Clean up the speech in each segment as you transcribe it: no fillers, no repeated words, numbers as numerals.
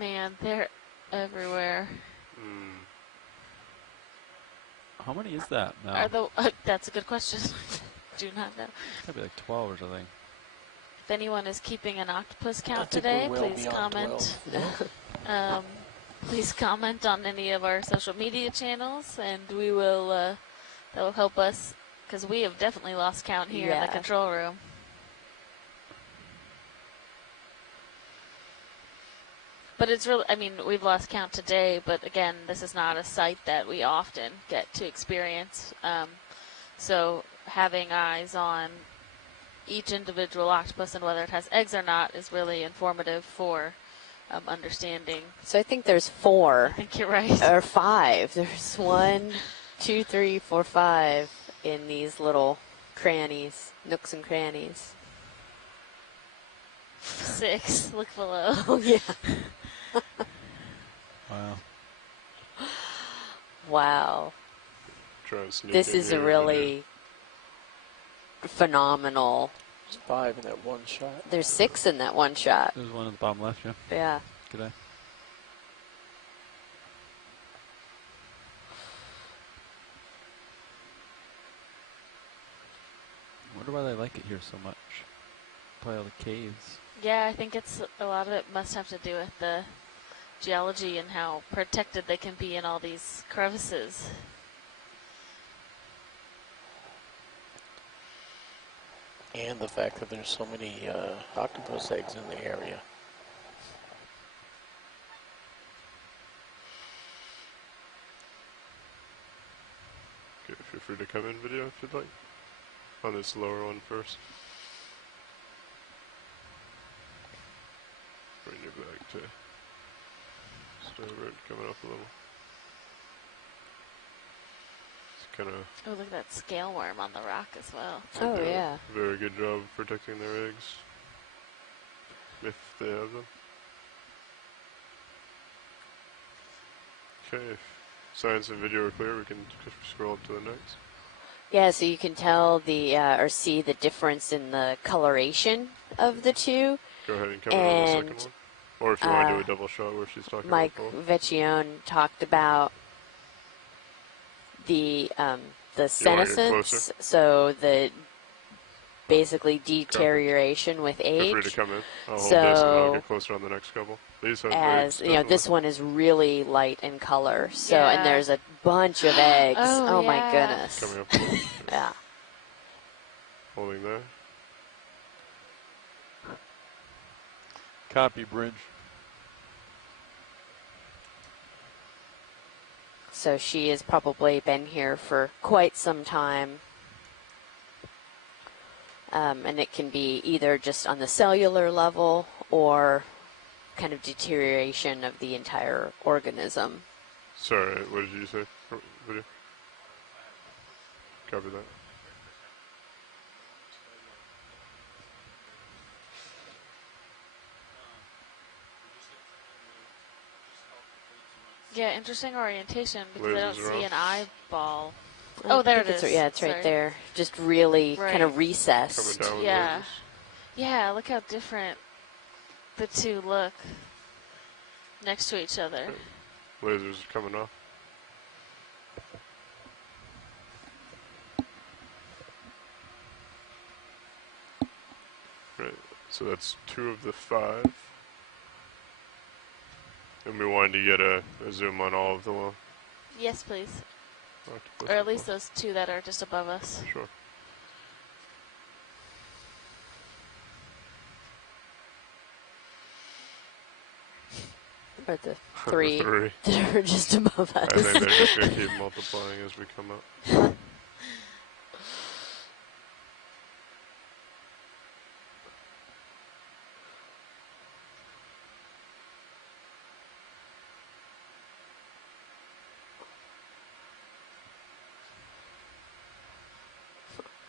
Man, they're everywhere. How many is that now? Are the that's a good question. Do not know. It's gotta be like 12 or something. If anyone is keeping an octopus count today, please comment. Please comment on any of our social media channels, and we will. That will help us, because we have definitely lost count here in the control room. But it's really, I mean, we've lost count today, but again, this is not a site that we often get to experience. So having eyes on each individual octopus and whether it has eggs or not is really informative for understanding. So I think there's 4. I think you're right. Or 5. There's 1, 2, 3, 4, 5 in these little crannies, nooks and crannies. 6. Look below. Oh, yeah. Wow. Wow. This is a really phenomenal. There's 5 in that one shot. There's 6 in that one shot. There's one at the bottom left, yeah. Yeah. Good eye. I wonder why they like it here so much. Probably all the caves. Yeah, I think it's a lot of it must have to do with the geology and how protected they can be in all these crevices. And the fact that there's so many octopus eggs in the area. Okay, feel free to come in video if you'd like. On this lower one first. Bring you back to starboard, coming up a little. It's kind of. Oh, look at that scale worm on the rock as well. Oh, yeah. Very good job protecting their eggs. If they have them. Okay, if science and video are clear, we can scroll up to the next. Yeah, so you can tell the, or see the difference in the coloration of the two. Go ahead and come in on the second one. Or if you want to do a double shot where she's talking Mike about both. Vecchione talked about the senescence, so the basically deterioration with age. Feel free to come in. I'll hold this and I'll get closer on the next couple. These have as you know, this one is really light in color. So and there's a bunch of eggs. Oh my goodness. Coming up. Yeah. Holding there. Copy, bridge. So she has probably been here for quite some time. And it can be either just on the cellular level or kind of deterioration of the entire organism. Sorry, what did you say? Video? Copy that. Yeah, interesting orientation because I don't Lasers are see off. an eyeball. Oh, there it is. Yeah, it's right there. Just really kind of recessed. Coming down with Yeah. lasers. Yeah, look how different the two look next to each other. Lasers are coming off. Right, so that's 2 of the 5. And we wanted to get a zoom on all of the Yes, please. octopus. Or at least those 2 that are just above us. Sure. Or the 3 3. that are just above us. I think they're just going to keep multiplying as we come up.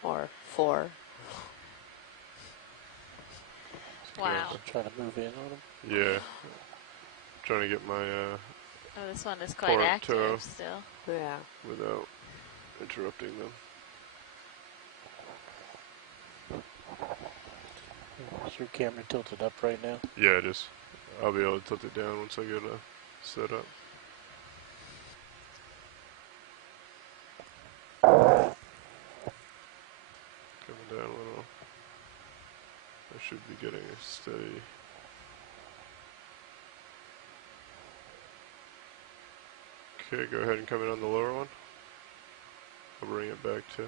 Or 4. Wow. I'm trying to move in on them. Yeah. Trying to get my Oh, this one is quite Port active toe. still. Yeah. without interrupting them. Is your camera tilted up right now? Yeah, it is. I'll be able to tilt it down once I get it set up. Coming down a little. I should be getting a steady. Okay, go ahead and come in on the lower one. I'll bring it back to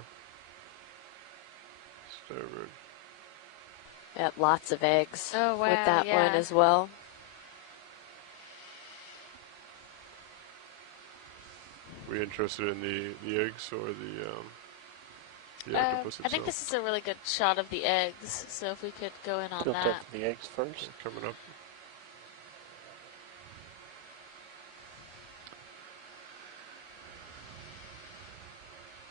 starboard. Yep, lots of eggs Oh, wow, with that yeah. one as well. We interested in the eggs or the octopus I think itself? this is a really good shot of the eggs, so if we could go in on Tilt that. up the eggs first. Coming up.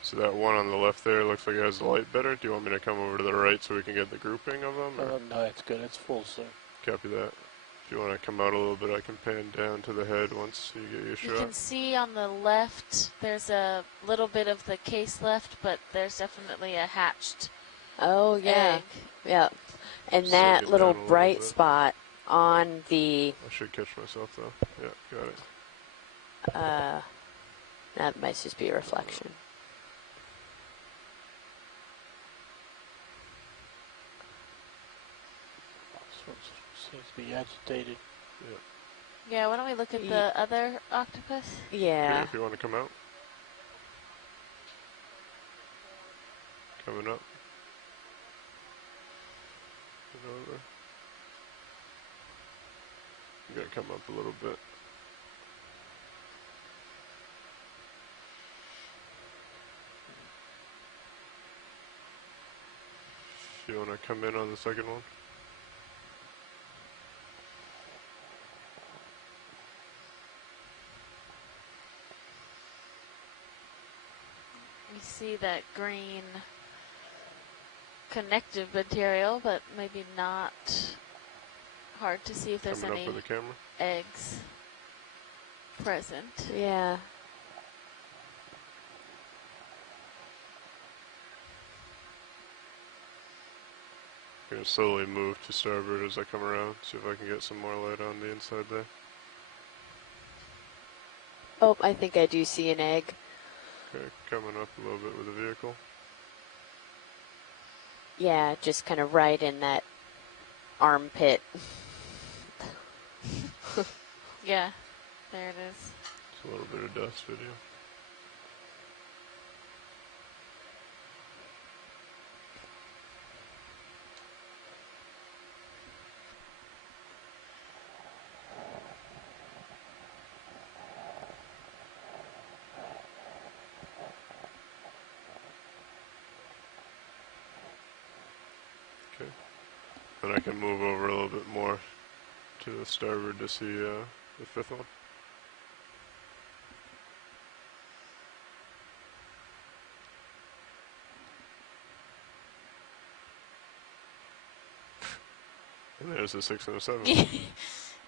So that one on the left there looks like it has the light better. Do you want me to come over to the right so we can get the grouping of them? Or No, it's good. It's full zoom. copy that. If you want to come out a little bit, I can pan down to the head once you get your You shot. can see on the left, there's a little bit of the case left, but there's definitely a hatched Oh, yeah. egg. Yep. And Sink that it little down a little bright bit. spot on the, I should catch myself though. Yeah, got it. that might just be a reflection. This one seems to be agitated. Yeah, why don't we look at the other octopus? Okay, Yeah. if you want to come out. Coming up. And over. You gotta come up a little bit. You wanna come in on the second one? You see that green connective material, but maybe not hard to see if there's Coming any up with the camera. eggs present. Yeah. I'm gonna slowly move to starboard as I come around, see if I can get some more light on the inside there. Oh, I think I do see an egg. Okay, coming up a little bit with the vehicle. Yeah, just kind of right in that armpit. Yeah, there it is. It's a little bit of dust video. Okay, then I can move over a little bit more to the starboard to see the fifth one. And there's the 6 and a 7.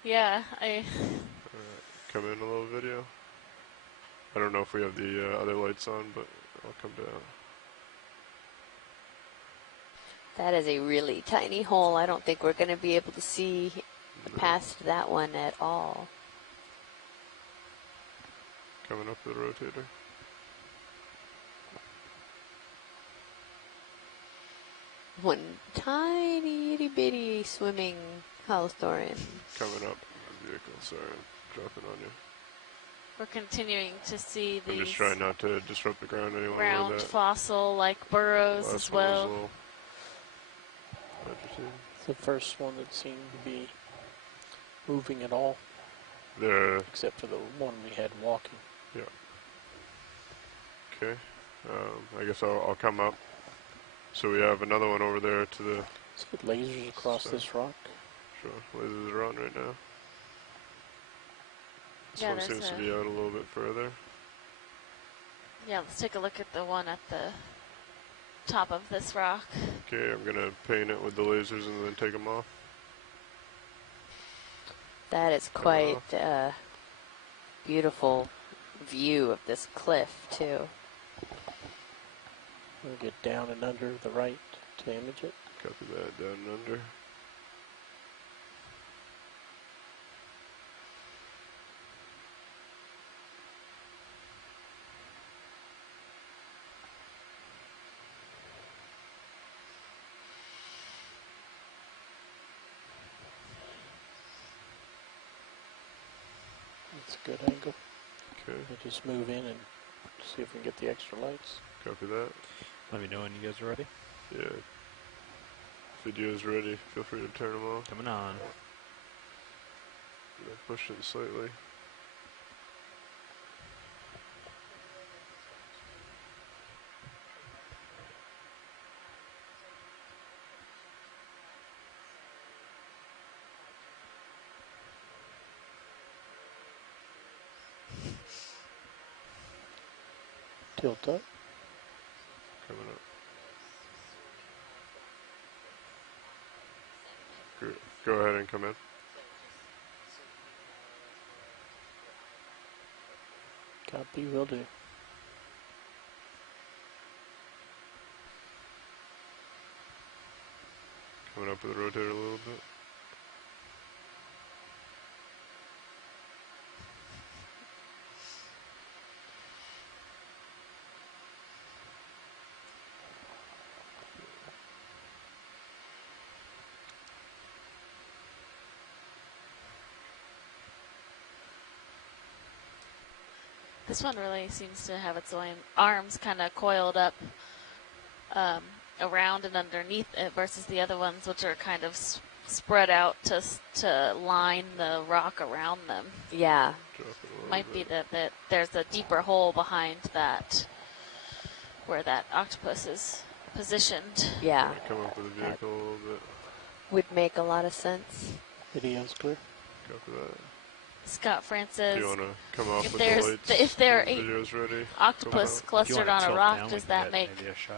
Yeah, Alright, come in a little video. I don't know if we have the other lights on, but I'll come down. That is a really tiny hole. I don't think we're going to be able to see past that one at all. Coming up with the rotator. One tiny itty bitty swimming halostorian. Coming up with the vehicle. Sorry, I'm dropping on you. we're continuing to see I'm just these trying not to disrupt the ground anymore round with that. fossil-like burrows Last as one was a well. little agitated. It's the first one that seemed to be moving at all, There. except for the one we had walking. Yeah. Okay. I guess I'll come up. So we have another one over there to the. Let's get lasers across this rock. Sure. Lasers are on right now. This Yeah, one there's seems to a- be out a little bit further. Yeah, let's take a look at the one at the top of this rock. Okay, I'm gonna paint it with the lasers and then take them off. That is quite a beautiful view of this cliff, too. We'll get down and under the right to image it. Copy that, down and under. Okay, We'll just move in and see if we can get the extra lights. copy that. Let me know when you guys are ready. Yeah. Video's ready. Feel free to turn them off. Coming on. I pushed it slightly. Tilt up. Coming up. Go ahead and come in. Copy, will do. Coming up with the rotator a little bit. This one really seems to have its arms kind of coiled up around and underneath it versus the other ones, which are kind of spread out to line the rock around them. Yeah. Drop it a little Might be bit. that there's a deeper hole behind that, where that octopus is positioned. Yeah. Come up with the vehicle a little bit. Would make a lot of sense. Video's clear. Copy that. Scott Francis, Do you want to come off if with the there's lights? if there are when the 8 video's ready. octopus Come clustered on a rock, does that make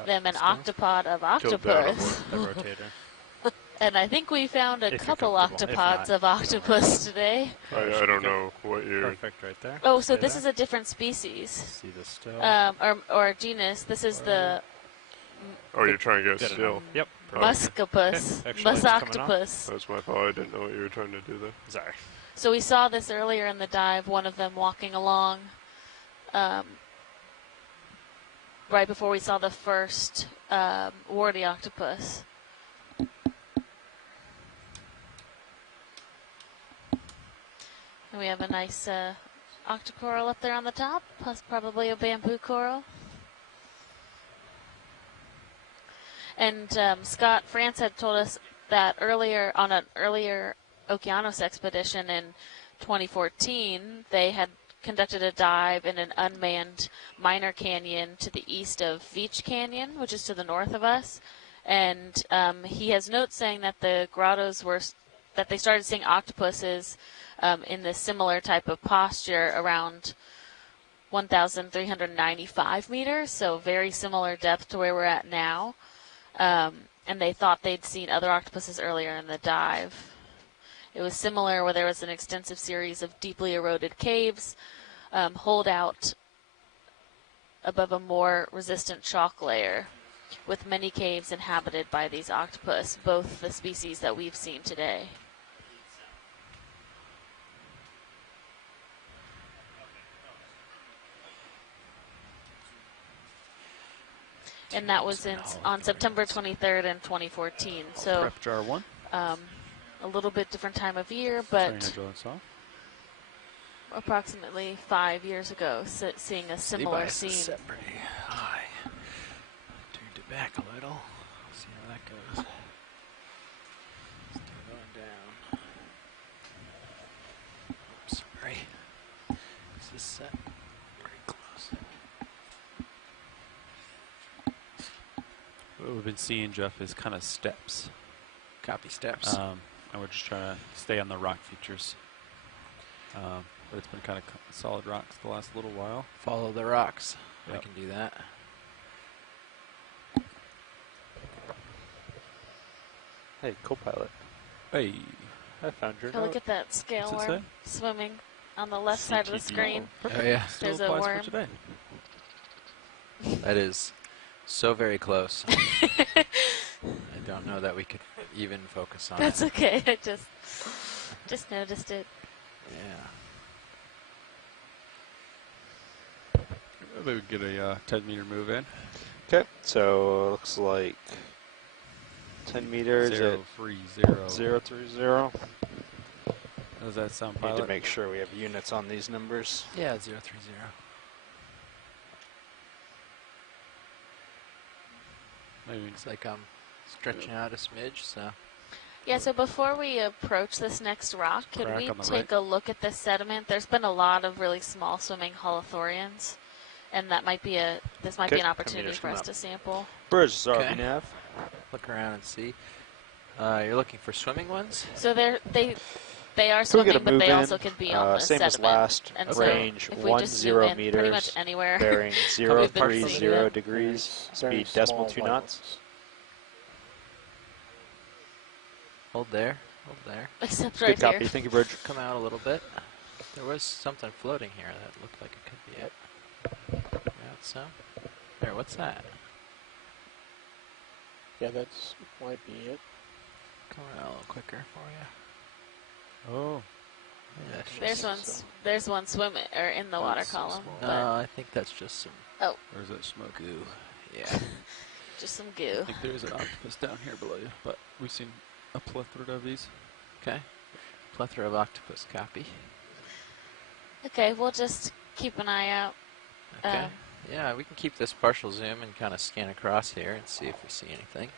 them an octopod of Tilt down octopus? The rotator. And I think we found a If you're couple comfortable. If octopods not, of octopus today. I don't know what you're. Perfect right there. Oh, so See this that? is a different species, See this still? or genus. This is the Oh, you're trying to get Good still. enough. Yep. Oh. muscopus, Okay, extra light's coming on. musoctopus. That's my fault. I didn't know what you were trying to do there. Sorry. So we saw this earlier in the dive, one of them walking along right before we saw the first warty octopus. And we have a nice octocoral up there on the top, plus probably a bamboo coral. And Scott France had told us that earlier on an earlier Okeanos expedition in 2014, they had conducted a dive in an unmanned minor canyon to the east of Veach Canyon, which is to the north of us. And he has notes saying that the grottos that they started seeing octopuses in this similar type of posture around 1,395 meters, so very similar depth to where we're at now. And they thought they'd seen other octopuses earlier in the dive. It was similar where there was an extensive series of deeply eroded caves, holed out above a more resistant chalk layer, with many caves inhabited by these octopus, both the species that we've seen today. And that was on September 23rd in 2014. So Prep jar 1. a little bit different time of year, but Off. approximately 5 years ago, seeing a similar scene. Set pretty high. Turned it back a little. See how that goes. Still going down. I'm sorry. This is set pretty close. What we've been seeing, Jeff, is kind of steps. Copy steps. And we're just trying to stay on the rock features. But it's been kind of solid rocks the last little while. Follow the rocks. I Yep. can do that. Hey, co-pilot. Hey, I found your Oh, note. look at that scale What's it worm swimming on the left side of the CTD. screen. Oh yeah, Still There's a applies worm. for today. that is so very close. I don't know that we could even focus on That's it. okay. I just noticed it. Yeah. Maybe we can get a 10-meter move in. Okay, so looks like 10 meters at 030. 030. Does that sound Need to pilot? make sure we have units on these numbers. Yeah, 030. Maybe. Looks like I'm stretching out a smidge, so. Yeah, so before we approach this next rock, could Crack we on the take a look at this sediment? There's been a lot of really small swimming holothorians, and that might be this might be Okay, an opportunity meters for us coming to sample. Bridge is Okay. RV nav. Look around and see. You're looking for swimming ones? So they are Can we get swimming, a but move they in? also can be on the Same as sediment. last. And Range so if we just zoom 10 in pretty much meters. anywhere, Bearing We've been 030 seeing degrees. Very Speed decimal small 2 white knots. ones. Hold there. Hold there. except Good right copy. here. Thank you, Bridge. Come out a little bit. There was something floating here that looked like it could be it. Got some. There, what's that? Yeah, that's might be it. Come around a little quicker for you. Oh. Yeah, it's just There's one swimming or in the water it's so column, small. No, but I think that's just some. Or is that smoke? Goo. Yeah. just some goo. I think there is an octopus down here below you, but we've seen a plethora of these. Okay. Plethora of octopus copy. Okay, we'll just keep an eye out. Okay. Yeah, we can keep this partial zoom and kind of scan across here and see if we see anything.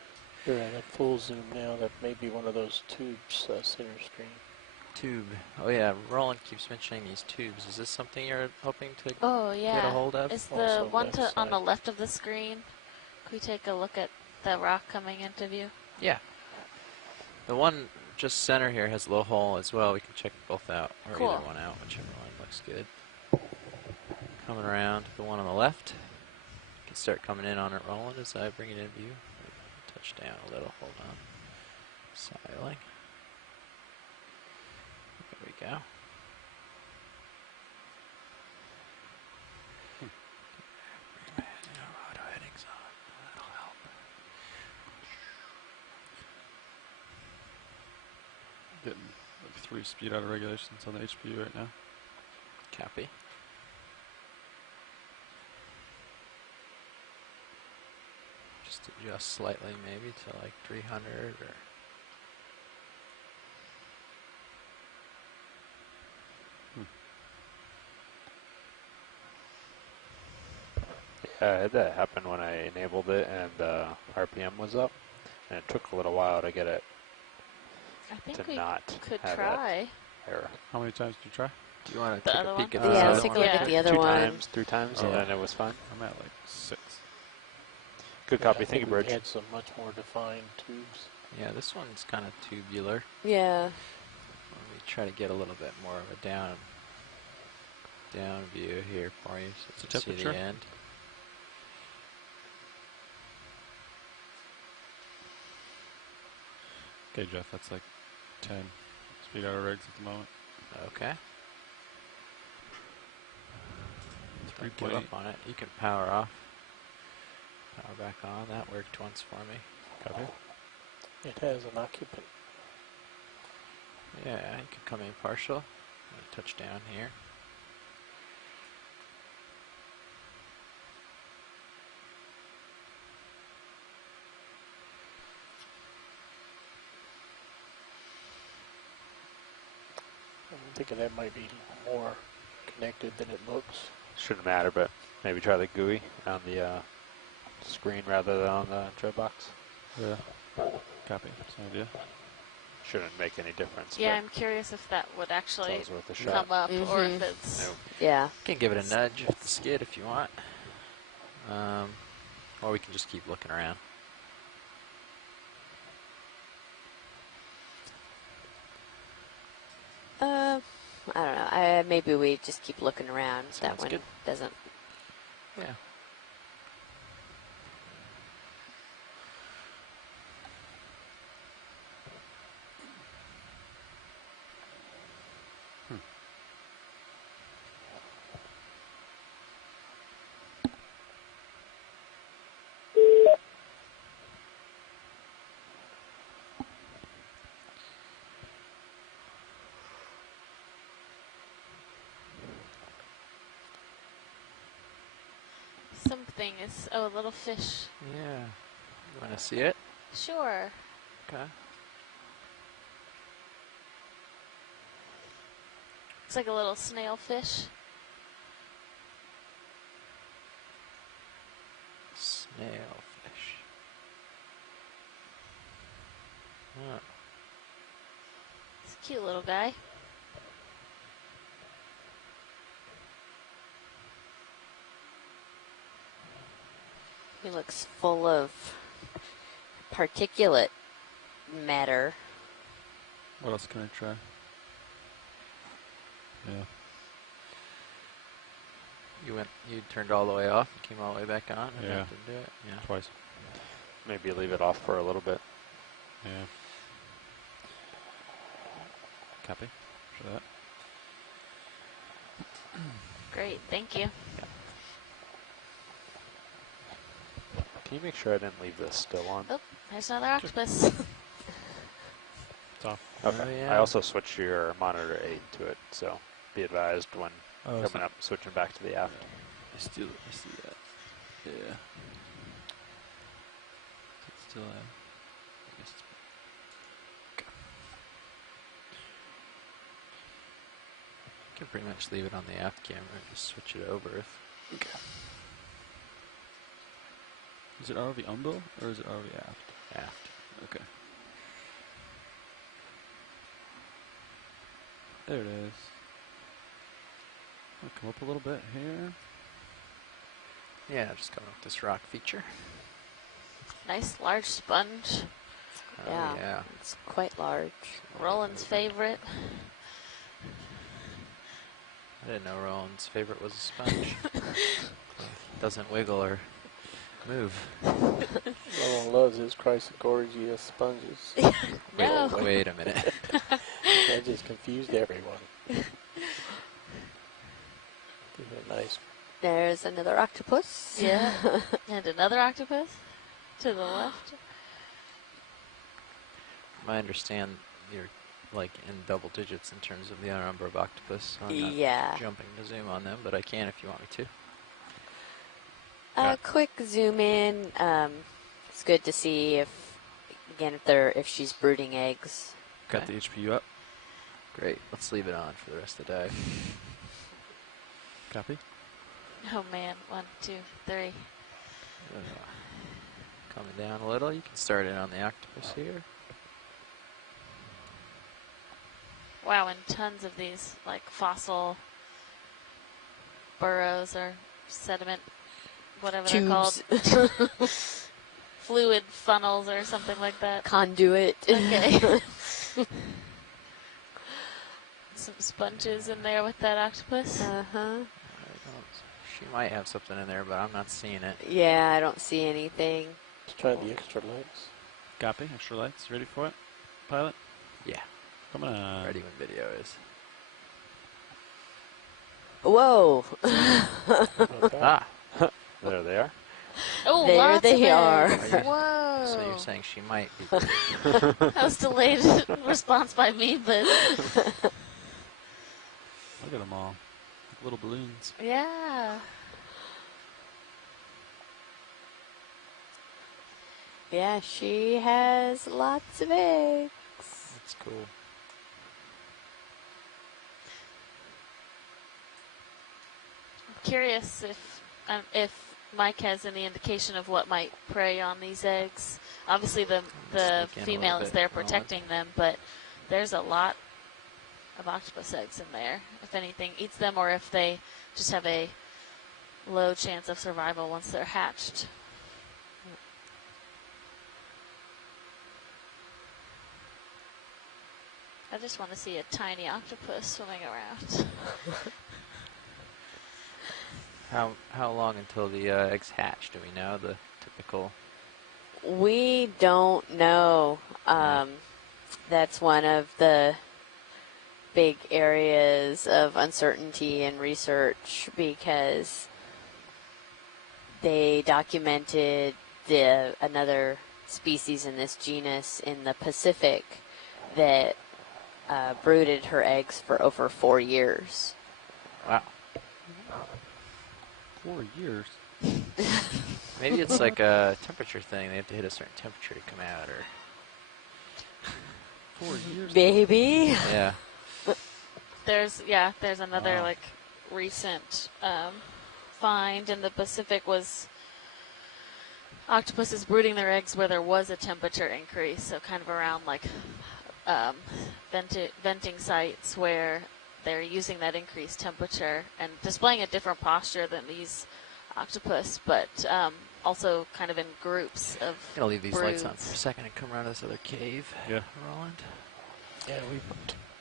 You're at a full zoom now. That may be one of those tubes, center screen. Tube. Oh yeah, Roland keeps mentioning these tubes. Is this something you're hoping to Oh get a yeah. hold of? Is the Also one left on the side. left of the screen? Can we take a look at the rock coming into view? Yeah. The one just center here has a little hole as well. We can check both out, or Cool. either one out, whichever one looks good. Coming around to the one on the left. You can start coming in on it, Roland, as I bring it in view. Touch down a little. Hold on. Siling. There we go. Auto headings on. That'll help. Getting like 3 speed out of regulations on the HPU right now. Copy. Just adjust slightly maybe to like 300 or... Yeah, I had that happen when I enabled it and RPM was up. And it took a little while to get it I think to we not could have try. that error. How many times did you try? Do you want to The take other a one? peek at Yeah, this Yeah, other let's take a one? look at the other 2 one. times, 3 times, and Oh. then it was fine. I'm at like 6. Good Yeah, copy. I Thank you, think we've Bridge. had some much more defined tubes. Yeah, this one's kind of tubular. Yeah. Let me try to get a little bit more of a down view here for you so you can see temperature? the end. Okay, Jeff, that's like 10 speed out of regs at the moment. Okay. Don't give 3.8. up on it. You can power off. Power back on. That worked once for me. Copy. It has an occupant. Yeah, you can come in partial. I'm gonna touch down here. I'm thinking that might be more connected than it looks. Shouldn't matter, but maybe try the GUI on the screen rather than on the tread box. Yeah. Copy. Same idea. Shouldn't make any difference. Yeah, but I'm curious if that would it's actually always worth a shot. come up or if Mhm. it's... Nope. Yeah. You can give it a nudge with the skid if you want. Or we can just keep looking around. I don't know. Maybe we just keep looking around. That Sounds one good. doesn't. Yeah. Something is... Oh, a little fish. Yeah. You want to see it? Sure. Okay. Looks like a little snail fish. Snailfish. Oh. It's a cute little guy. He looks full of particulate matter. What else can I try? Yeah. You turned all the way off and came all the way back on and Yeah. have to do it? Yeah. Twice. Maybe leave it off for a little bit. Yeah. Copy. For that. Great, thank you. Can you make sure I didn't leave this still on? Oh, there's another octopus. It's off. Okay. Oh, yeah. I also switched your monitor aid to it, so be advised when Oh, coming up, switching back to the aft. I see that. Yeah. It's still I guess it's You can pretty much leave it on the aft camera and just switch it over if. okay. Is it ROV umbo or is it ROV aft? Aft. Okay. There it is. I'll come up a little bit here. Yeah, just coming with this rock feature. Nice large sponge. Oh, Yeah. yeah. It's quite large. Roland's favorite. I didn't know Roland's favorite was a sponge. Doesn't wiggle or move. Roland loves his Chrysogorgia sponges. No. Wait a minute. That just confused everyone. Give it a nice. There's another octopus. Yeah. And another octopus to the left. I understand you're like in double digits in terms of the number of octopus. So I'm not Yeah. jumping to zoom on them, but I can if you want me to. A quick zoom in. It's good to see if, again, if she's brooding eggs. Got the HPU up. Great. Let's leave it on for the rest of the day. Copy. Oh man, 1, 2, 3. Coming down a little. You can start in on the octopus here. Wow, and tons of these like fossil burrows or sediment, whatever they're called. Fluid funnels or something like that. Conduit. Okay. Some sponges in there with that octopus. Uh-huh. She might have something in there, but I'm not seeing it. Yeah, I don't see anything. Let's try the extra lights. Copy. Extra lights. Ready for it? Pilot? Yeah. Come on. Ready when video is. Whoa. Ah. There they are. Oh, There lots they of are. eggs. Whoa. So you're saying she might be. That was delayed response by me, but Look at them all. Like little balloons. yeah. Yeah, she has lots of eggs. That's cool. I'm curious if Mike has any indication of what might prey on these eggs. Obviously, the Sneak in a female little is there bit, Roland. protecting them, but there's a lot of octopus eggs in there. If anything eats them, or if they just have a low chance of survival once they're hatched. I just want to see a tiny octopus swimming around. How long until the eggs hatch? Do we know the typical? We don't know. That's one of the big areas of uncertainty in research because they documented another species in this genus in the Pacific that brooded her eggs for over 4 years. Wow. 4 years. Maybe it's like a temperature thing. They have to hit a certain temperature to come out, or 4 years. Baby. yeah. there's another like recent find in the Pacific was octopuses brooding their eggs where there was a temperature increase, so kind of around like venting sites where they're using that increased temperature and displaying a different posture than these octopus, but also kind of in groups of I'm gonna leave these lights on broods. for a second and come around to this other cave. Yeah. Roland. Yeah, we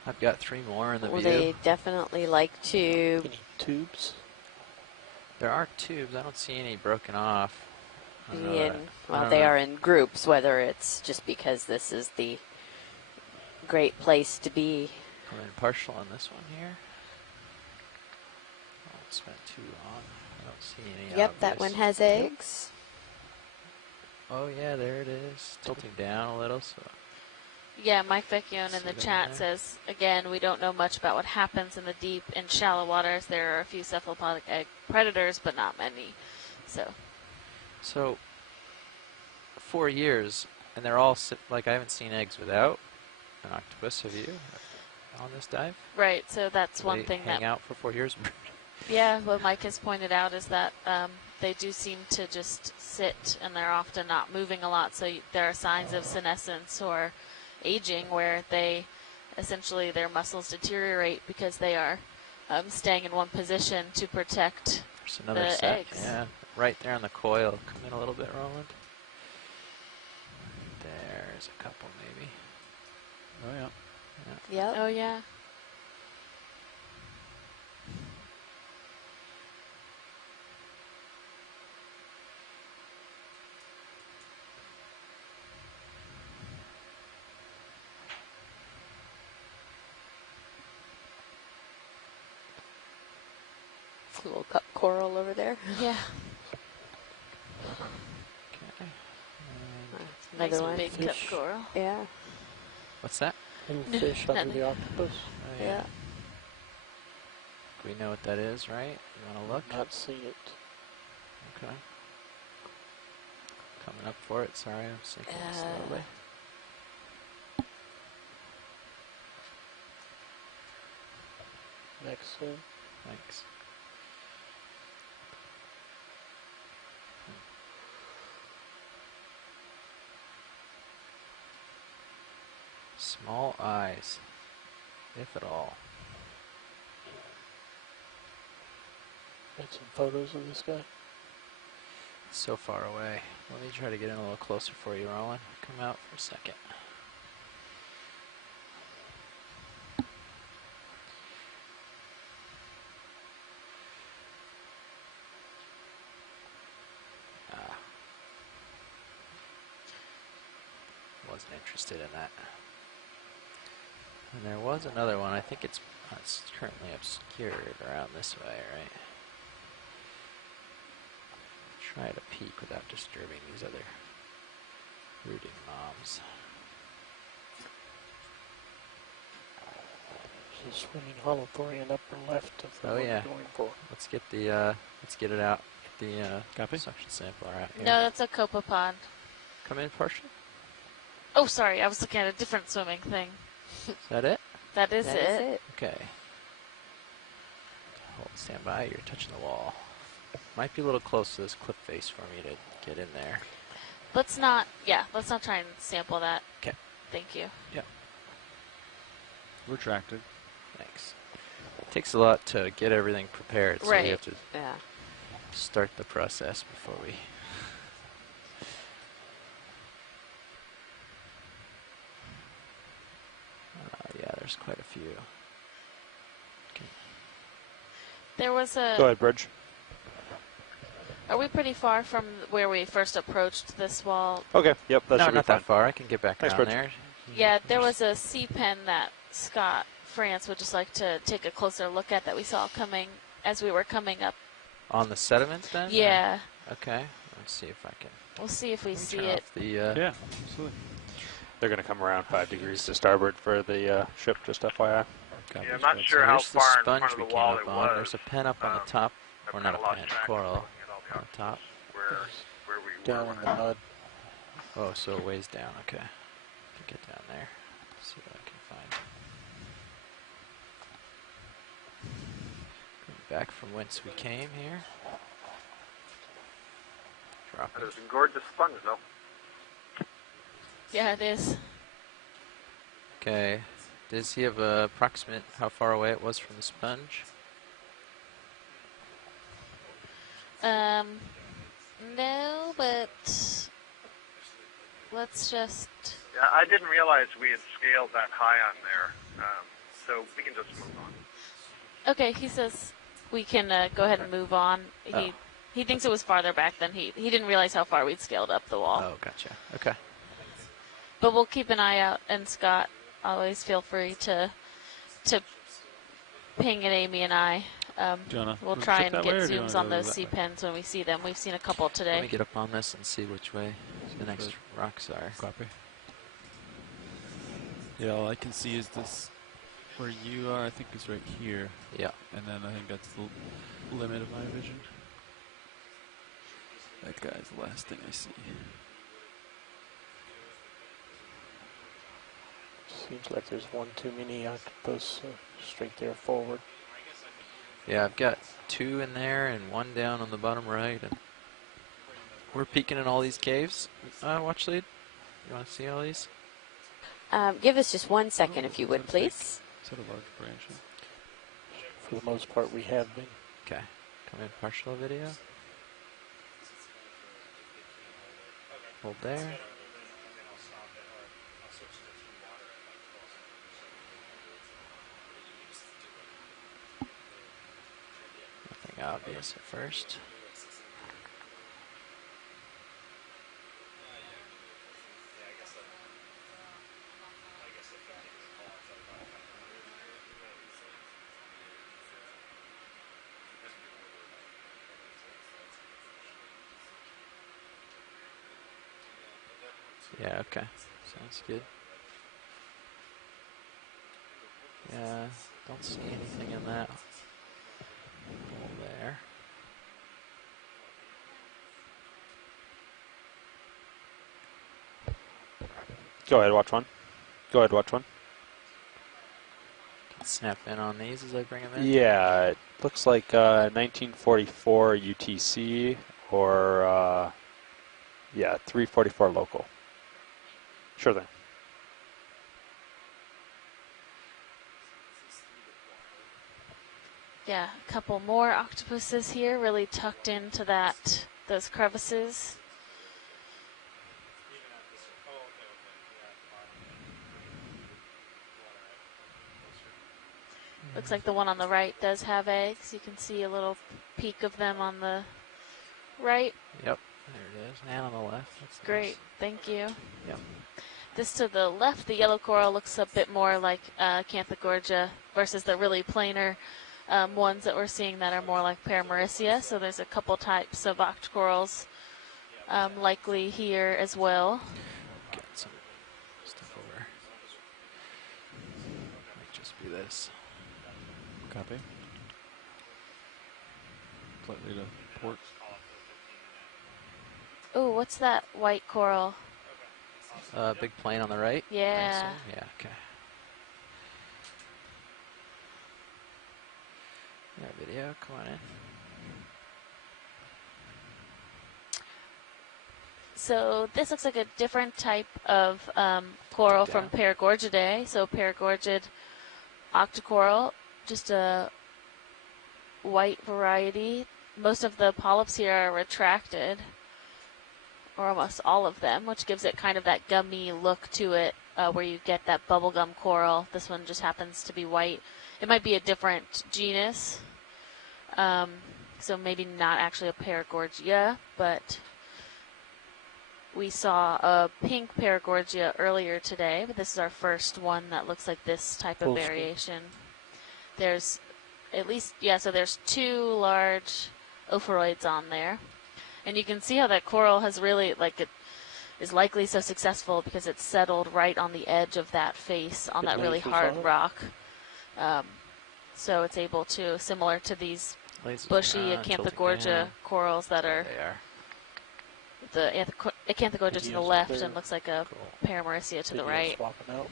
I've got 3 more in the Well, view. they definitely like to. any tubes. There are tubes. I don't see any broken off. I don't know Be in, that- I well, don't they know. are in groups, whether it's just because this is the great place to be. Come in partial on this one here. I won't spend too long. I don't see any Yep, that one obvious- has eggs. Oh yeah, there it is. Tilting down a little, so Yeah, Mike Vecchione in See the that chat there? says, again, we don't know much about what happens in the deep and shallow waters. There are a few cephalopodic egg predators, but not many. So, 4 years, and they're all like I haven't seen eggs without an octopus. Have you on this dive? right, so that's Do one they thing hang that, out for 4 years. yeah, what Mike has pointed out is that they do seem to just sit and they're often not moving a lot. So there are signs of senescence or aging where they essentially their muscles deteriorate because they are staying in one position to protect. There's another The set. eggs. Yeah, right there on the coil. Come in a little bit, Roland. There's a couple maybe. Oh, yeah. Yep. Oh yeah. Little cup coral over there. Yeah. Okay. And Another Nice one. big cup Fish. coral. Yeah. what's that? Any fish under Nothing. the octopus? Oh, Yeah. We know what that is, right? You want to look? Not see it. Okay. Coming up for it. Sorry, I'm sinking slowly. Next one. Thanks. Small eyes, if at all. Got some photos of this guy. It's so far away. Let me try to get in a little closer for you, Roland. Come out for a second. Wasn't interested in that. And there was another one. I think it's currently obscured around this way, right? Try to peek without disturbing these other brooding moms. There's a swimming holothorian upper left of the Oh, one yeah. we're going for. Let's get the let's get it out. Get the Copy. suction sampler out here. No, that's a copepod. Come in partial. Oh, sorry, I was looking at a different swimming thing. Is that it? That is That it. is it. Okay. Hold, stand by. You're touching the wall. Might be a little close to this clip face for me to get in there. Let's not try and sample that. 'Kay. Thank you. Retracted. Thanks. It takes a lot to get everything prepared, so we Right. have to Yeah. start the process before we. Yeah, there's quite a few. There was Go a. ahead, Bridge. Are we pretty far from where we first approached this wall? Okay, yep, that No, should be not fine. that far. I can get back Thanks, down Bridge. there. Yeah, there was a sea pen that Scott France would just like to take a closer look at that we saw coming as we were coming up. On the sediment then? or- Yeah, Okay. Let's see if I can. we'll see if we Let me see turn it. off the. Yeah, absolutely. They're going to come around 5 degrees to starboard for the ship, just FYI. Copy. Yeah, I'm not So sure how there's the far in sponge front of we the came wall up it on. was. There's a pen up on the top, I've or kinda not a lost pen, track of coral looking at all the on the top. where we Down were. in the mud. Oh, so a ways down. Okay, can get down there. See what I can find. back from whence we came here. Drop That it. is a gorgeous sponge, though. Yeah, it is. Okay. Does he have a approximate how far away it was from the sponge? No, but let's just. Yeah, I didn't realize we had scaled that high on there, so we can just move on. Okay, he says we can go ahead and move on. He thinks it was farther back than he didn't realize how far we'd scaled up the wall. Oh, gotcha. Okay. But we'll keep an eye out, and Scott, always feel free to ping at Amy and I. We'll try and get zooms on those C-pens when we see them. We've seen a couple Let today. me get up on this and see which way the next rocks are. Copy. Yeah, all I can see is this, where you are, I think is right here. Yeah. And then I think that's the limit of my vision. That guy's the last thing I see. Seems like there's one too many octopus straight there forward. Yeah, I've got 2 in there and 1 down on the bottom right. And we're peeking in all these caves. Watch lead. You want to see all these? Give us just 1 second, if you would, please. Is that a large branch? For the most part, we have been. Okay. Come in partial video. Hold there. Nothing obvious at first. Yeah, okay. Sounds good. Yeah, don't see anything in that hole there. Go ahead, watch one. Go ahead, watch one. Snap in on these as I bring them in. Yeah, it looks like 1944 UTC or, yeah, 344 local. Sure thing. Yeah, a couple more octopuses here, really tucked into those crevices. Looks like the one on the right does have eggs. You can see a little peek of them on the right. Yep, there it is. And on the left. That's Great, nice. thank you. Yep. This to the left, the yellow coral looks a bit more like Canthogorgia versus the really plainer ones that we're seeing that are more like Paramaricia. So there's a couple types of octocorals likely here as well. Get some stuff over. Might just be this. Copy. Slightly to port. Oh, what's that white coral? Big plane on the right. I Yeah. assume? Yeah, okay. Yeah, video, come on in. So this looks like a different type of coral from Down. Paragorgidae. So Paragorgid octocoral, just a white variety. Most of the polyps here are retracted, or almost all of them, which gives it kind of that gummy look to it, where you get that bubblegum coral. This one just happens to be white. It might be a different genus, so maybe not actually a Paragorgia, but we saw a pink Paragorgia earlier today, but this is our first one that looks like this type of Full screen. variation. There's at least, yeah, so there's 2 large ophoroids on there. And you can see how that coral has really, like, it is likely so successful because it's settled right on the edge of that face on Good that really lasers hard on it. rock. So it's able to, similar to these Lasers bushy around, tilting Acanthogorgia down. corals that There are they are. the Acanthogorgia to the Videos left there. and looks like a Cool. Paramaricia to the Video right. Swapping out.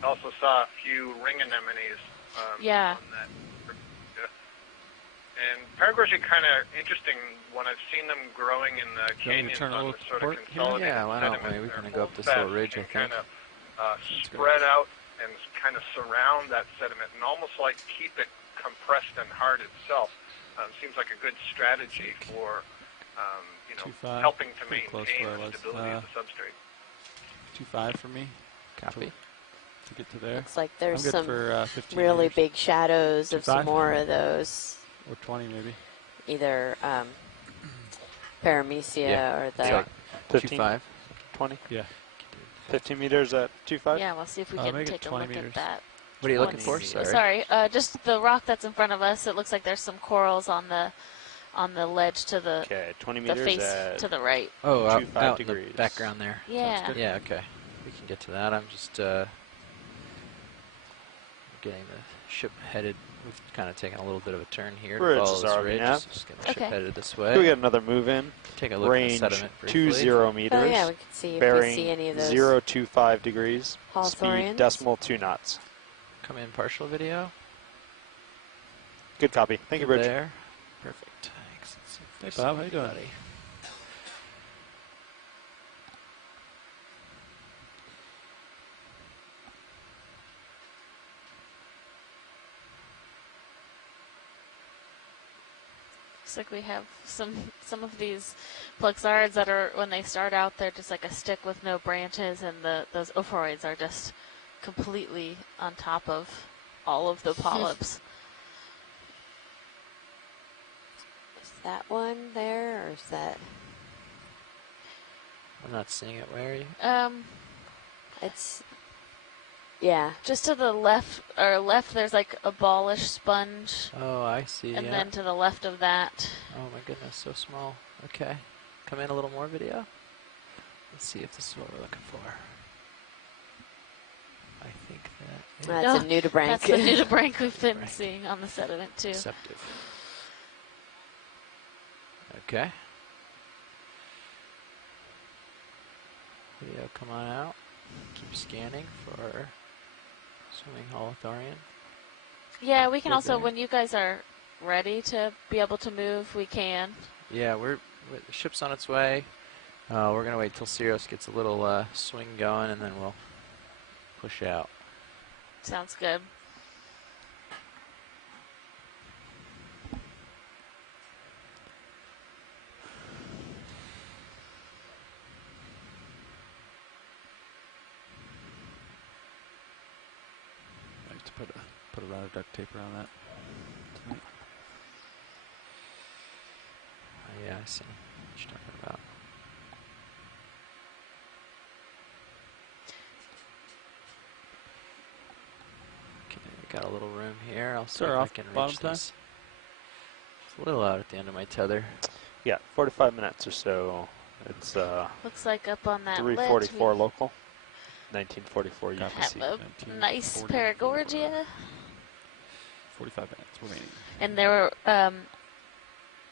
I also saw a few ring anemones Yeah. on that. Yeah. And Paraguays are kind of interesting when I've seen them growing in the canyons turn a on little the sort of port here? consolidated Yeah, why not? sediment. Maybe we Their can go up this holdfast little ridge, I can think. kind of spread out and kind of surround that sediment and almost like keep it compressed and hard itself. Seems like a good strategy for, you know, 2.5, helping to pretty close maintain where I the was. stability of the substrate. 2.5 for me Copy. to get to there. Looks like I'm there's good some for 15 really meters. big shadows of some 2.5? more of those, Or 20 maybe. either paramecia Yeah. or It's the. like 15, 2.5. 20, Yeah. 15 meters at 2.5. Yeah, we'll see if we can make it take a 20 look meters. at that. What are you looking for? Once- Sorry. just the rock that's in front of us. It looks like there's some corals on the ledge to the Okay, 20 the meters face at to the right. Oh, out, 2.5 out in the degrees. background there. Yeah. Yeah, okay. We can get to that. I'm just getting the ship headed. We've kind of taken a little bit of a turn here Ridge to follow is this ROV ridge. nav. Just getting the ship Okay. headed this Can way. we get another move in? Take a look Range at the sediment briefly. 20 meters. Oh yeah, we can see if we bearing see any of those 025 degrees. Hawthorns. Speed decimal 2 knots. Come in partial video. Good copy. Thank you, Bridge. There. Perfect. Thanks. Hey, Bob, how you doing? Buddy. Looks like we have some of these plexarids that are, when they start out, they're just like a stick with no branches, and those ophoroids are just completely on top of all of the polyps. Is that one there, or is that? I'm not seeing it. Where are you? It's. Yeah. Just to the left, there's like a ballish sponge, Oh, I see. and yeah. then to the left of that, Oh my goodness, so small. Okay. Come in a little more video. Let's see if this is what we're looking for. I think that is That's a nudibranch. that's the nudibranch we've been Right. seeing on the sediment too. deceptive. Okay. Video, come on out. Keep scanning for swimming holothorian. Yeah, we can Good also, there. when you guys are ready to be able to move, we can. Yeah, the ship's on its way. We're gonna wait till Sirius gets a little swing going, and then we'll push out. Sounds good. I have to put a lot of duct tape around that. tonight. Oh, yeah, I see what you're talking about. Okay, we got a little room here. I'll see Sir, if I off can bottom reach time? this. It's a little out at the end of my tether. Yeah, 45 minutes or so. It's Looks like up on that ledge 3:44 we local. 1944 Copy. have UTC. a nice 1944. Paragorgia. 45 minutes remaining. And there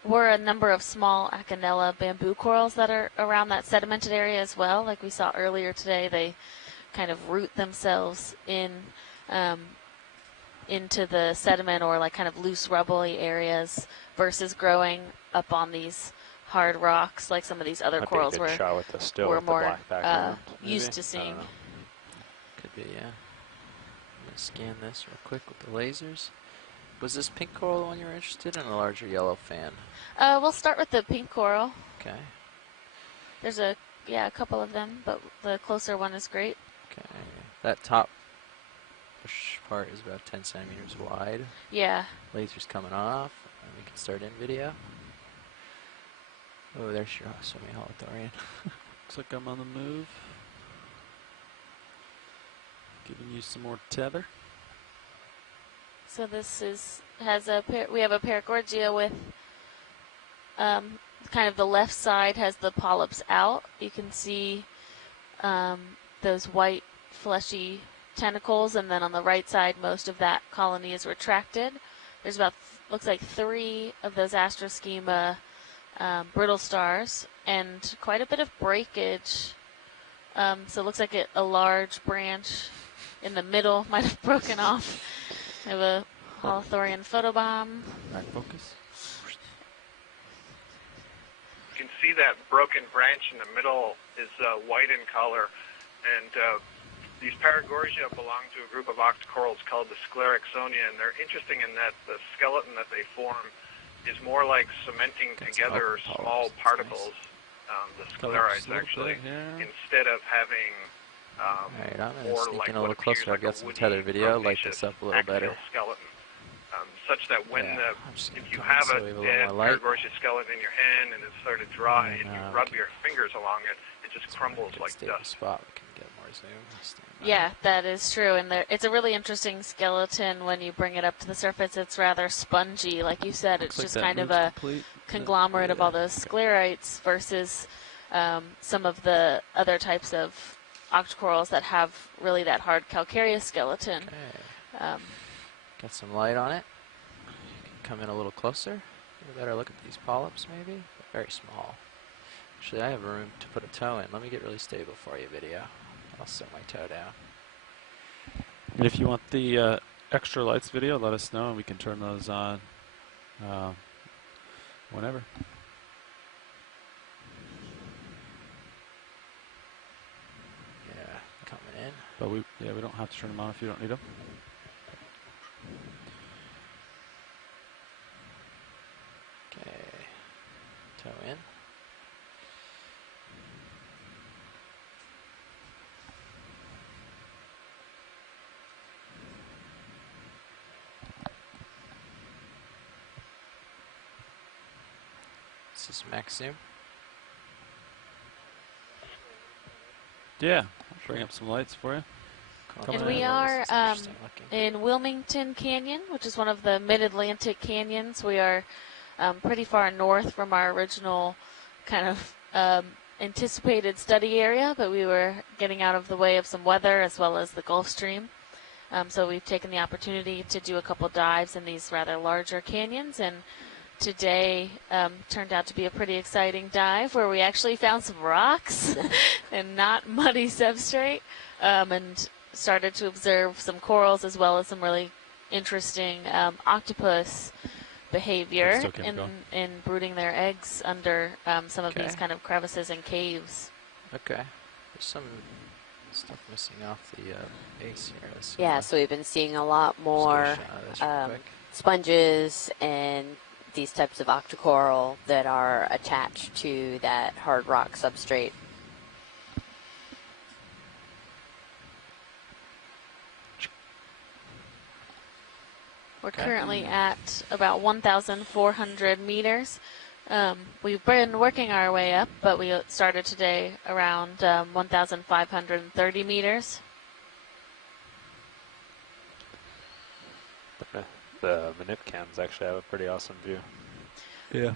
were a number of small Acanella bamboo corals that are around that sedimented area as well. Like we saw earlier today, they kind of root themselves into the sediment, or like kind of loose rubbly areas, versus growing up on these hard rocks like some of these other Might corals be a good were shot with the still we're with the more black background. used Maybe? to I seeing. don't know. Could be, yeah. I'm gonna scan this real quick with the lasers. Was this pink coral the one you were interested in, or a larger yellow fan? We'll start with the pink coral. Okay. There's a couple of them, but the closer one is great. Okay. That top push part is about 10 centimeters wide. Yeah. Laser's coming off, and we can start in video. Oh, there's your swimming holothorian. Looks like I'm on the move. Giving you some more tether. So this we have a Paragorgia with kind of the left side has the polyps out. You can see those white fleshy tentacles, and then on the right side most of that colony is retracted. There's about looks like 3 of those astroschema brittle stars and quite a bit of breakage. So it looks like a large branch in the middle might have broken off. We have a holothorian photobomb. Back focus. see that broken branch in the middle is white in color, and these Paragorgia belong to a group of octocorals called the Sclerixonia, and they're interesting in that the skeleton that they form is more like cementing together small particles, the sclerites actually, instead of having Alright, I'm going to more sneak like in a little what appears closer. I've like got a some woody, tethered video. I'll light herbaceous this up a little better. axial skeleton. Such that when Yeah, I'm just if gonna you come have so a we have a dead little more light. Paragorgia skeleton in your hand and it's sort of dry and you we rub can- your fingers along it, it just crumbles Good like stable dust. spot. We can get more zoom. Stand by. Yeah, that is true, and it's a really interesting skeleton when you bring it up to the surface. It's rather spongy, like you said. It's just kind of a conglomerate of all those sclerites versus some of the other types of octocorals that have really that hard calcareous skeleton. Okay. Got some light on it. You can come in a little closer. Get a better look at these polyps, maybe. They're very small. Actually, I have room to put a toe in. Let me get really stable for you, video. I'll set my toe down. And if you want the extra lights video, let us know and we can turn those on whenever. Yeah, coming in. But we don't have to turn them on if you don't need them. Okay. Toe in. This is max zoom. Yeah, I'll bring up some lights for you. And on we in. are This is interesting looking. in Wilmington Canyon, which is one of the mid-Atlantic canyons. We are pretty far north from our original kind of anticipated study area, but we were getting out of the way of some weather as well as the Gulf Stream. So we've taken the opportunity to do a couple dives in these rather larger canyons, and today turned out to be a pretty exciting dive where we actually found some rocks and not muddy substrate, and started to observe some corals as well as some really interesting octopus behavior in brooding their eggs under some of these kind of crevices and caves. Okay. There's some stuff missing off the base here. Let's see Yeah, so we've been seeing a lot more Just get a shot of this real quick. sponges and these types of octocoral that are attached to that hard rock substrate. We're currently at about 1,400 meters. We've been working our way up, but we started today around 1,530 meters. The manip cams actually have a pretty awesome view. Yeah.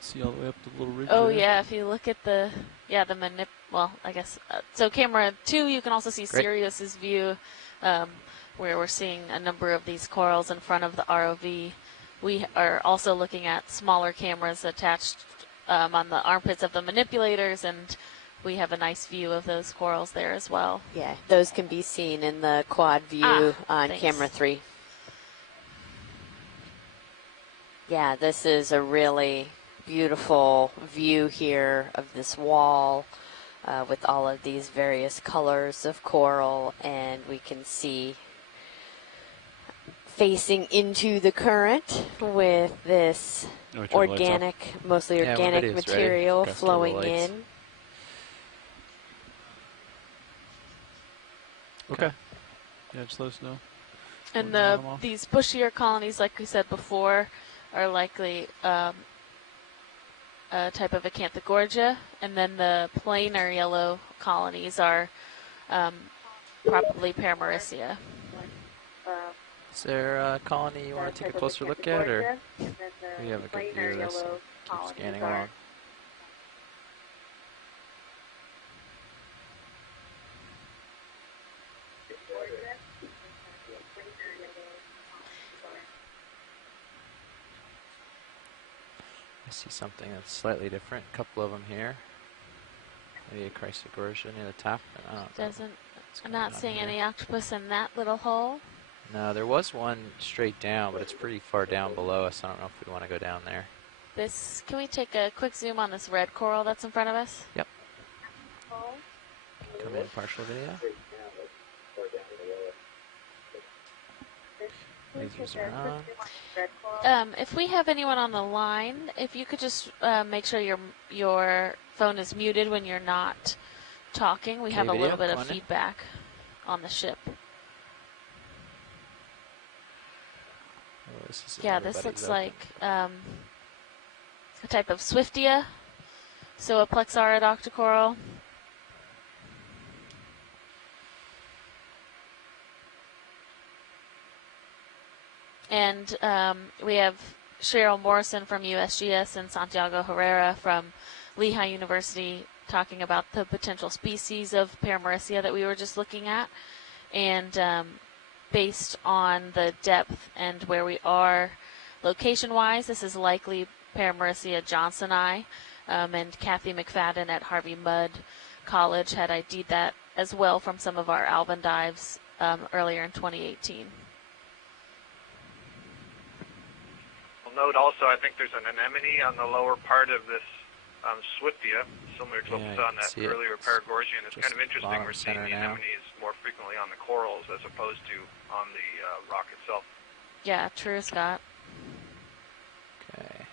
See all the way up the little ridge Oh there? yeah, if you look at the manip, well, I guess, so camera 2, you can also see Sirius's view, where we're seeing a number of these corals in front of the ROV. We are also looking at smaller cameras attached on the armpits of the manipulators, and we have a nice view of those corals there as well. Yeah, those can be seen in the quad view on thanks. camera 3. Yeah, this is a really beautiful view here of this wall with all of these various colors of coral, and we can see facing into the current with this organic, mostly organic material flowing in. Okay. Yeah, just let us know. And these bushier colonies, like we said before, are likely a type of Acanthogorgia, and then the plainer yellow colonies are probably Paramaricia. Is there a colony you want to take a closer look at, or we have a good view of this? Keep scanning along. I see something that's slightly different. A couple of them here. Maybe a Chrysogorgia near the top. But I don't know. I'm not seeing any octopus in that little hole. No, there was one straight down, but it's pretty far down below us. I don't know if we want to go down there. this. Can we take a quick zoom on this red coral that's in front of us? Yep. Come in partial video. Lasers are on. If we have anyone on the line, if you could just make sure your phone is muted when you're not talking. We have a little bit of feedback on the ship. Oh, this this looks like a type of Swiftia, so a Plexaurid octocoral. And we have Cheryl Morrison from USGS and Santiago Herrera from Lehigh University talking about the potential species of Paramaricia that we were just looking at. And based on the depth and where we are location-wise, this is likely Paramaricia johnsoni. And Kathy McFadden at Harvey Mudd College had ID'd that as well from some of our Alvin dives earlier in 2018. Note also, I think there's an anemone on the lower part of this Swiftia, similar to what we saw in that earlier Paragorgian. It's kind of interesting. We're seeing the anemones more frequently on the corals as opposed to on the rock itself. Yeah, true, Scott. Okay.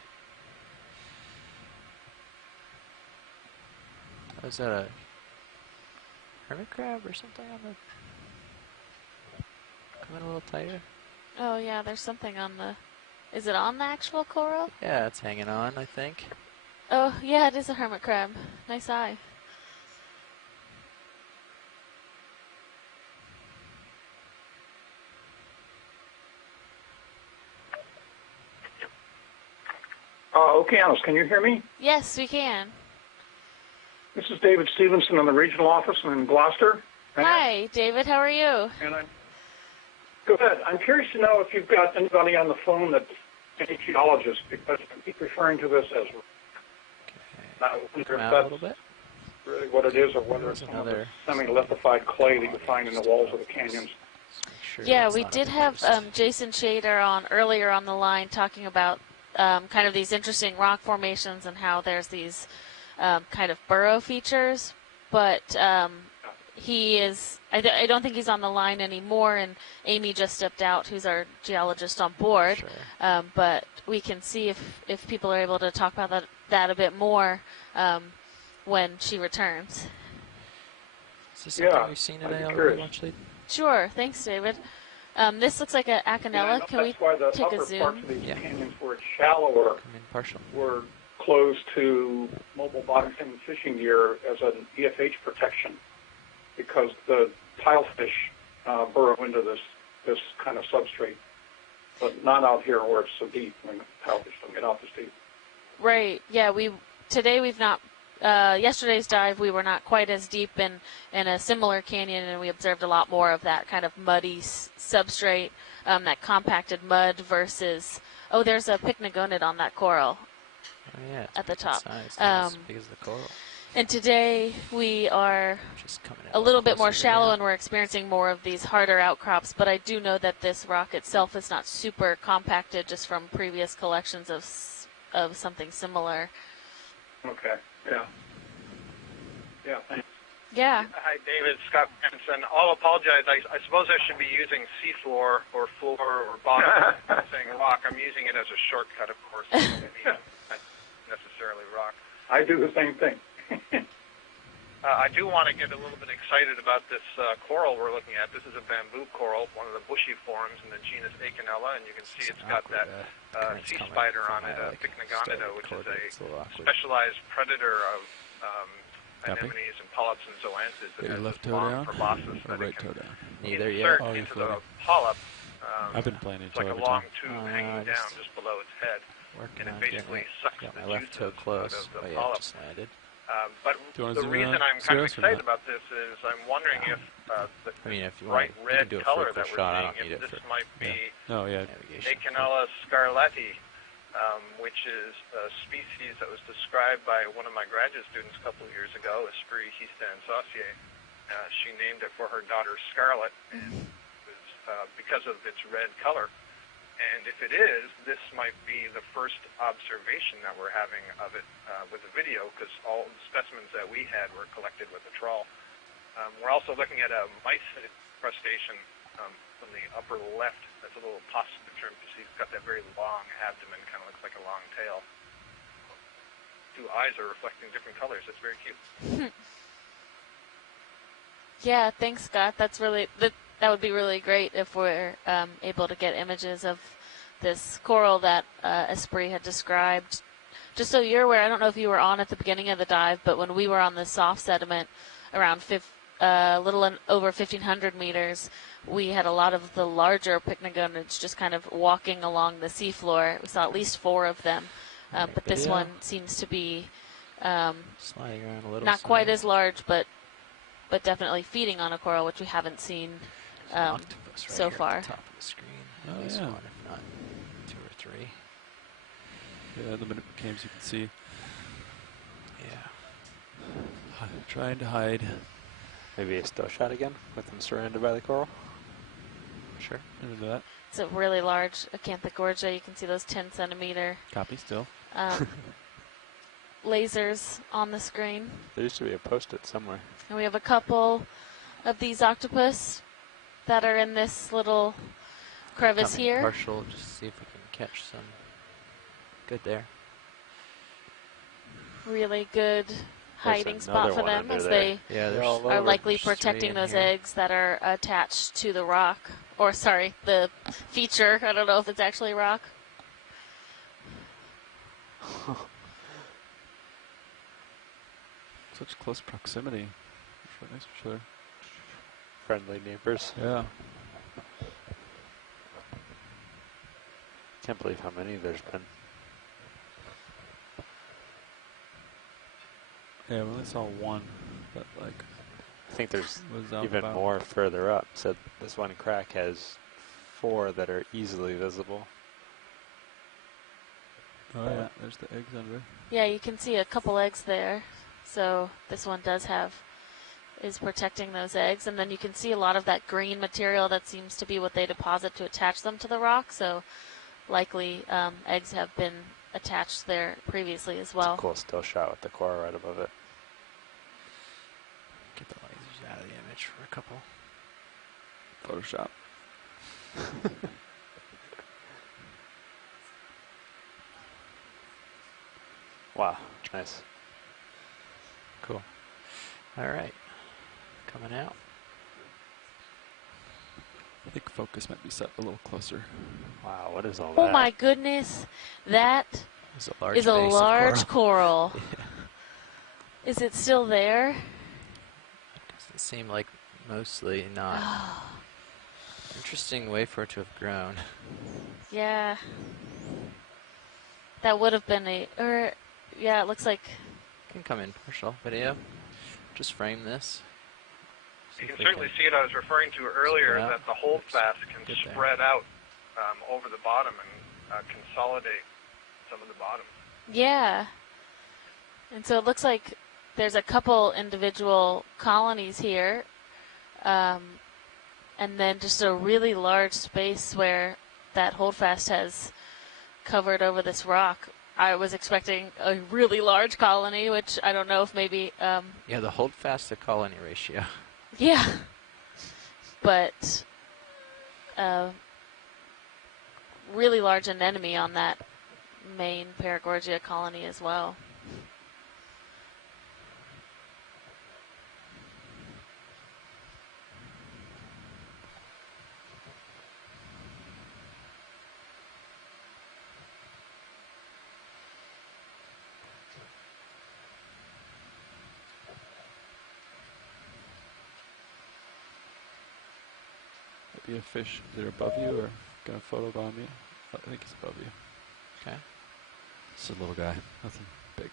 Was that a hermit crab or something on the... Come in a little tighter? Oh, yeah, there's something on the... Is it on the actual coral? Yeah, it's hanging on, I think. Oh, yeah, it is a hermit crab. Nice eye. Okeanos, can you hear me? Yes, we can. This is David Stevenson in the regional office in Gloucester. Hi, David. How are you? And I'm good. I'm curious to know if you've got anybody on the phone that's any geologist, because I keep referring to this as I wonder if that's really what it is, or whether it's some of the semi-lithified clay that you find in the walls of the canyons. Yeah, we did have Jason Shader on earlier on the line talking about kind of these interesting rock formations and how there's these kind of burrow features, but he is, I don't think he's on the line anymore, and Amy just stepped out, who's our geologist on board. Sure. But we can see if people are able to talk about that a bit more when she returns. Is this something we've seen today already? Sure. Thanks, David. This looks like an Acanella. Can we take a zoom? Parts of these canyons where it's shallower were closed to mobile bottom fin fishing gear as an EFH protection, because the tilefish burrow into this kind of substrate, but not out here where it's so deep. I mean, tilefish don't get out this deep. Right. Yeah. Today we've not. Yesterday's dive, we were not quite as deep in a similar canyon, and we observed a lot more of that kind of muddy substrate, that compacted mud versus. Oh, there's a pycnogonid on that coral. Oh yeah. At the top. As big as the coral. And today we are a little bit more shallow, and we're experiencing more of these harder outcrops, but I do know that this rock itself is not super compacted, just from previous collections of something similar. Okay, yeah. Yeah, thanks. Yeah. Hi, David, Scott Benson. I'll apologize. I suppose I should be using seafloor or floor or bottom saying rock. I'm using it as a shortcut, of course. Not necessarily rock. I do the same thing. I do want to get a little bit excited about this coral we're looking at. This is a bamboo coral, one of the bushy forms in the genus Acanella, and you can see it's got that sea spider on it, Pycnogonida, which is a specialized predator of anemones and polyps and zoanthids that has this long proboscis that it can insert into the polyp. I've been playing it's like a long tube hanging down just below its head, and it basically sucks the juices out of the polyp. But the reason I'm kind of excited about this is I'm wondering if the bright red color that we're seeing, if this might be Acanella scarlatti, which is a species that was described by one of my graduate students a couple of years ago, Esprit Histan-Saucier. She named it for her daughter Scarlet, and it was because of its red color. And if it is, this might be the first observation that we're having of it with the video, because all the specimens that we had were collected with the trawl. We're also looking at a mysid crustacean from the upper left. That's a little possum picture. He's got that very long abdomen, kind of looks like a long tail. Two eyes are reflecting different colors. That's very cute. Yeah, thanks, Scott. That's really that would be really great if we're able to get images of this coral that Esprit had described. Just so you're aware, I don't know if you were on at the beginning of the dive, but when we were on the soft sediment around little over 1,500 meters, we had a lot of the larger pycnogonids just kind of walking along the seafloor. We saw at least 4 of them, but this one seems to be sliding around a little. Not quite as large, but definitely feeding on a coral, which we haven't seen so far. At the top of the screen. Oh, At least yeah. one, if not 2 or 3. Yeah, the minute cams you can see. Yeah. Trying to hide. Maybe a still shot again with them surrounded by the coral. Sure. Into that. It's a really large Acanthogorgia. You can see those 10-centimeter Copy still. lasers on the screen. There used to be a post-it somewhere. And we have a couple of these octopus that are in this little crevice Coming here. partial, just see if we can catch some. Good there. Really good hiding spot another for one them under as there. they Yeah, They're all are over. likely There's 3 protecting in those here. eggs that are attached to the rock. Or, sorry, the feature. I don't know if it's actually rock. Such close proximity. Right next to each other. Friendly neighbors. Yeah. Can't believe how many there's been. Yeah, we only saw one that like I think there's was out even about. more further up. So this one crack has 4 that are easily visible. Oh yeah, there's the eggs under. Yeah, you can see a couple eggs there. So this one is protecting those eggs. And then you can see a lot of that green material that seems to be what they deposit to attach them to the rock. So likely eggs have been attached there previously as well. It's a cool still shot with the coral right above it. Get the lasers out of the image for a couple. Photoshop. Wow, nice. Cool. All right. Coming out. I think focus might be set a little closer. Wow, what is all Oh that? my goodness, that It's a large is a base of large coral. coral. Is it still there? Doesn't seem like mostly not. Interesting way for it to have grown. Yeah. That would have been yeah, it looks like. Can come in partial video. Just frame this. See You if can we certainly see it. I was referring to earlier Spread out. that the holdfast can Good there. spread out over the bottom and consolidate some of the bottom. Yeah. And so it looks like there's a couple individual colonies here. And then just a really large space where that holdfast has covered over this rock. I was expecting a really large colony, which I don't know if maybe. Yeah, the holdfast to colony ratio. Yeah. But really large anemone on that main Paragorgia colony as well. Might be a fish either above you or got a photo on me. I think he's above you. Okay. It's a little guy, nothing big.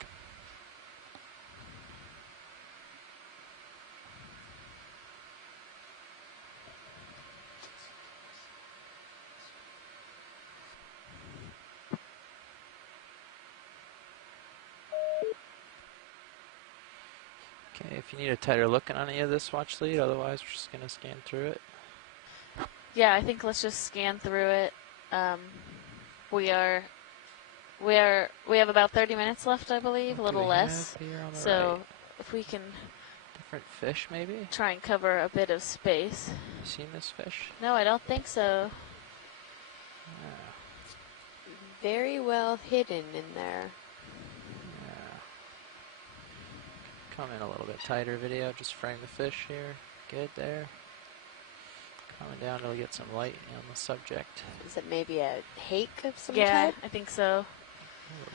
Okay, if you need a tighter look on any of this, watch lead. Otherwise, we're just going to scan through it. Yeah, I think let's just scan through it. we have about 30 minutes left, I believe, a little less. So right? if we can Different fish, maybe? try and cover a bit of space. You seen this fish? No, I don't think so. Yeah. Very well hidden in there. Yeah. Come in a little bit tighter video, just frame the fish here. Good there. Coming down to get some light on the subject. Is it maybe a hake of some Yeah, type? I think so.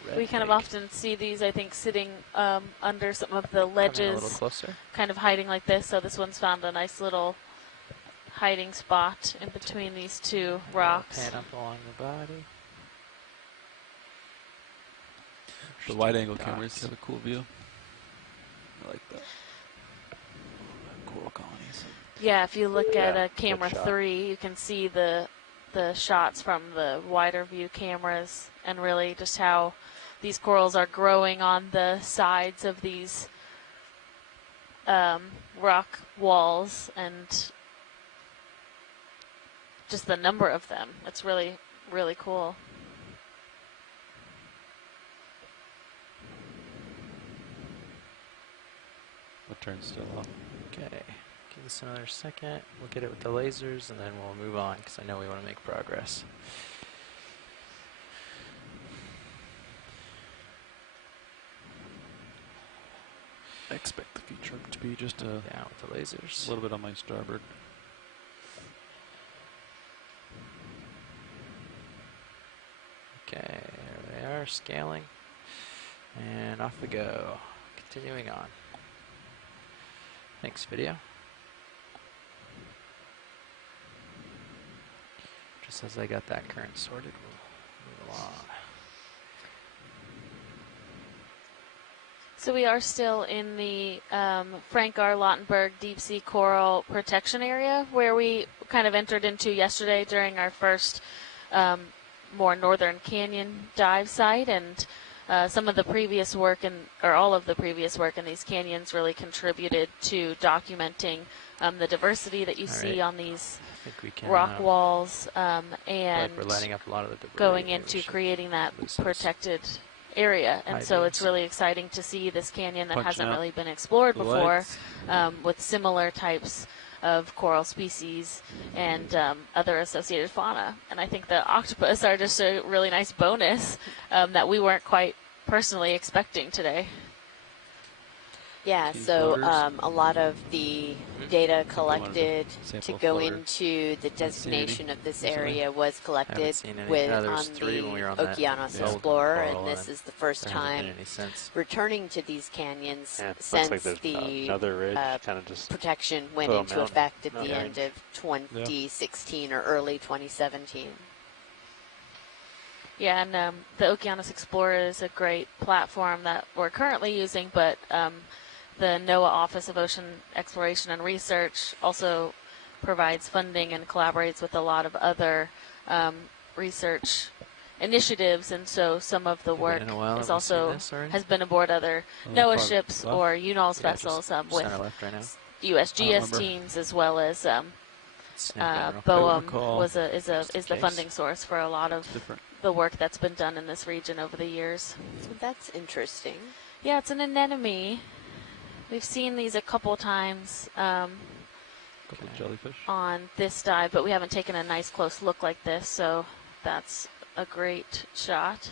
Red We kind of hake. often see these, I think, sitting under some of the Come in a little ledges, closer. kind of hiding like this. So this one's found a nice little hiding spot in between these two rocks. Pan up along the body. The wide-angle cameras have a cool view. I like that. Coral colonies. Yeah, if you look at Yeah, a camera good shot. 3, you can see the shots from the wider view cameras and really just how these corals are growing on the sides of these rock walls and just the number of them. It's really, really cool. What turn's still off? Okay. Give this another second. We'll get it with the lasers and then we'll move on because I know we want to make progress. I expect the feature to be just a Down with the lasers. little bit on my starboard. Okay, there they are, scaling. And off we go. Continuing on. Next video. Just as I got that current sorted, we'll move along. So we are still in the Frank R. Lautenberg Deep Sea Coral Protection Area, where we kind of entered into yesterday during our first more northern canyon dive site, and some of the previous work or all of the previous work in these canyons really contributed to documenting the diversity that you see on these I think we can, rock walls, like and we're lighting up a lot of the debris. going Maybe we into should creating that lose those protected area. And high so it's beams. really exciting to see this canyon that Punching hasn't out really been explored the before, lights. with similar types of coral species and other associated fauna. And I think the octopus are just a really nice bonus that we weren't quite personally expecting today. Yeah, Key so floaters. a lot of the data collected to sample go floater. into the Haven't seen any designation of this recently. area was collected seen any. with There on was 3 when we were the on that Okeanos old Explorer, coral, and this and is the first there hasn't time been any since. returning to these canyons Yeah, looks since like there's the another ridge, kind of just protection went little into mountain- effect at the mountain end of 2016 or early 2017. Yeah, and the Okeanos Explorer is a great platform that we're currently using, but the NOAA Office of Ocean Exploration and Research also provides funding and collaborates with a lot of other research initiatives, and so some of the Been work in a while, is have we seen also this already? has been aboard other Oh, NOAA probably ships left. or UNOLS Yeah, vessels just with center left right now. USGS remember. teams, as well as Snap in real quick. BOEM recall. is the in case. funding source for a lot of Different. the work that's been done in this region over the years. So that's interesting. Yeah, it's an anemone. We've seen these a couple times Couple of jellyfish. on this dive, but we haven't taken a nice close look like this, so that's a great shot.